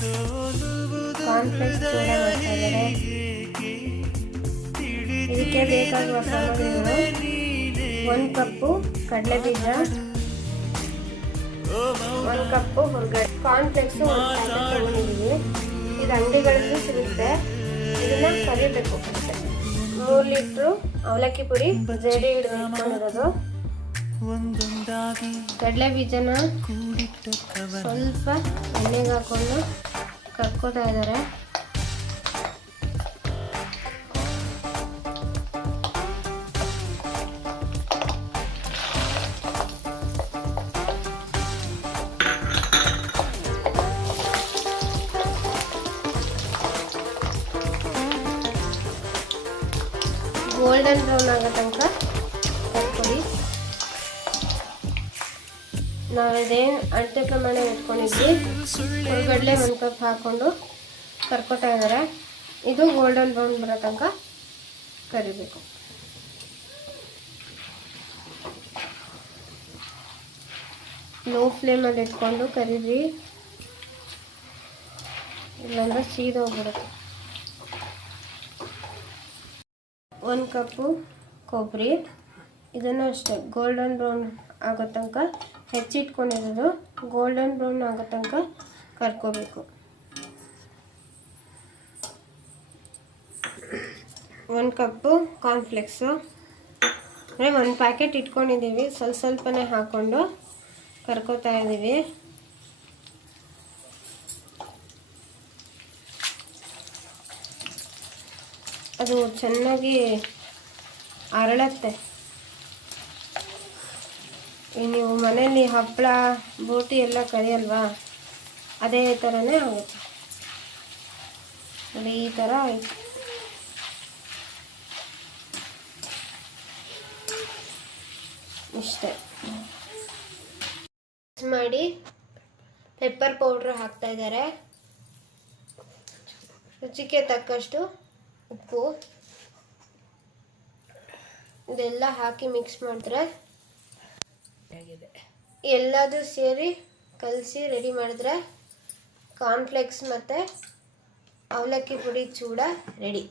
Cornflakes ಚೂಡ ಮಾಡ್ತಾ ಇದ್ದಾರೆ. ಇದಕ್ಕೆ ಬೇಕಾಗುವ ಸಾಮಗ್ರಿಗಳು 1 ಕಪ್ಪು ಕಡಲೆಬೀಜ, 1 ಕಪ್ಪು ಹುರ್ಗಡ್ಡೆ, ಕಾರ್ನ್ಫ್ಲೇಕ್ಸು 1 ಪ್ಯಾಕೆಟ್ ತಗೊಂಡಿದ್ದೀವಿ. ಇದು ಅಂಗಡಿಗಳಲ್ಲಿ ಸಿಗುತ್ತೆ. ಇದನ್ನ ಕರಿಬೇಕು. 3 ಲೀಟ್ರು ಅವಲಕ್ಕಿ ಪುಡಿ ಜೇಡಿ ಹಿಡಿದು ಇಟ್ಕೊಂಡಿರೋದು. ಕಡಲೆ ಬೀಜನ ಸ್ವಲ್ಪ ಎಣ್ಣೆಗೆ ಹಾಕೊಂಡು ಕರ್ಕೋತಾ ಇದ್ದಾರೆ. ಗೋಲ್ಡನ್ ಬ್ರೌನ್ ಆಗೋ ತನಕ ಕರ್ಕೊಡಿ. ನಾವಿದೇನು ಅಳತೆ ಪ್ರಮಾಣ ಇಟ್ಕೊಂಡಿದ್ವಿ, ಹುರ್ಗಡ್ಲೆ 1 ಕಪ್ ಹಾಕ್ಕೊಂಡು ಕರ್ಕೊತಾ ಇದ್ದಾರೆ. ಇದು ಗೋಲ್ಡನ್ ಬ್ರೌನ್ ಬರೋ ತನಕ ಕರಿಬೇಕು. ಲೋ ಫ್ಲೇಮಲ್ಲಿ ಇಟ್ಕೊಂಡು ಕರೀರಿ, ಇಲ್ಲಾಂದ್ರೆ ಸೀದೋಗ್ಬಿಡುತ್ತೆ. 1 ಕಪ್ಪು ಕೊಬ್ಬರಿ, ಇದನ್ನು ಅಷ್ಟೇ ಗೋಲ್ಡನ್ ಬ್ರೌನ್ ಆಗೋ ತನಕ ಹೆಚ್ಚಿಟ್ಕೊಂಡಿರೋದು. ಗೋಲ್ಡನ್ ಬ್ರೌನ್ ಆಗೋ ತನಕ ಕರ್ಕೋಬೇಕು. 1 ಕಪ್ಪು ಕಾರ್ನ್ಫ್ಲೇಕ್ಸು, ಅಂದರೆ 1 ಪ್ಯಾಕೆಟ್ ಇಟ್ಕೊಂಡಿದ್ದೀವಿ. ಸ್ವಲ್ಪನೇ ಹಾಕ್ಕೊಂಡು ಕರ್ಕೋತಾ ಇದ್ದೀವಿ. ಅದು ಚೆನ್ನಾಗಿ ಅರಳತ್ತೆ. ನೀವು ಮನೆಯಲ್ಲಿ ಹಪ್ಪಳ ಬೋಟಿ ಎಲ್ಲ ಕರಿಯಲ್ವಾ, ಅದೇ ಥರನೇ ಆಗುತ್ತೆ. ನೋಡಿ ಈ ಥರ ಆಯಿತು. ಇಷ್ಟೇ ಮಾಡಿ ಪೆಪ್ಪರ್ ಪೌಡ್ರ್ ಹಾಕ್ತಾ ಇದ್ದಾರೆ. ರುಚಿಗೆ ತಕ್ಕಷ್ಟು ಉಪ್ಪು, ಇದೆಲ್ಲ ಹಾಕಿ ಮಿಕ್ಸ್ ಮಾಡಿದ್ರೆ ಎಲ್ಲದೂ ಸೇರಿ ಕಲಸಿ ರೆಡಿ ಮಾಡಿದ್ರೆ ಕಾರ್ನ್ಫ್ಲೇಕ್ಸ್ ಮತ್ತು ಅವಲಕ್ಕಿ ಪುಡಿ ಚೂಡ ರೆಡಿ.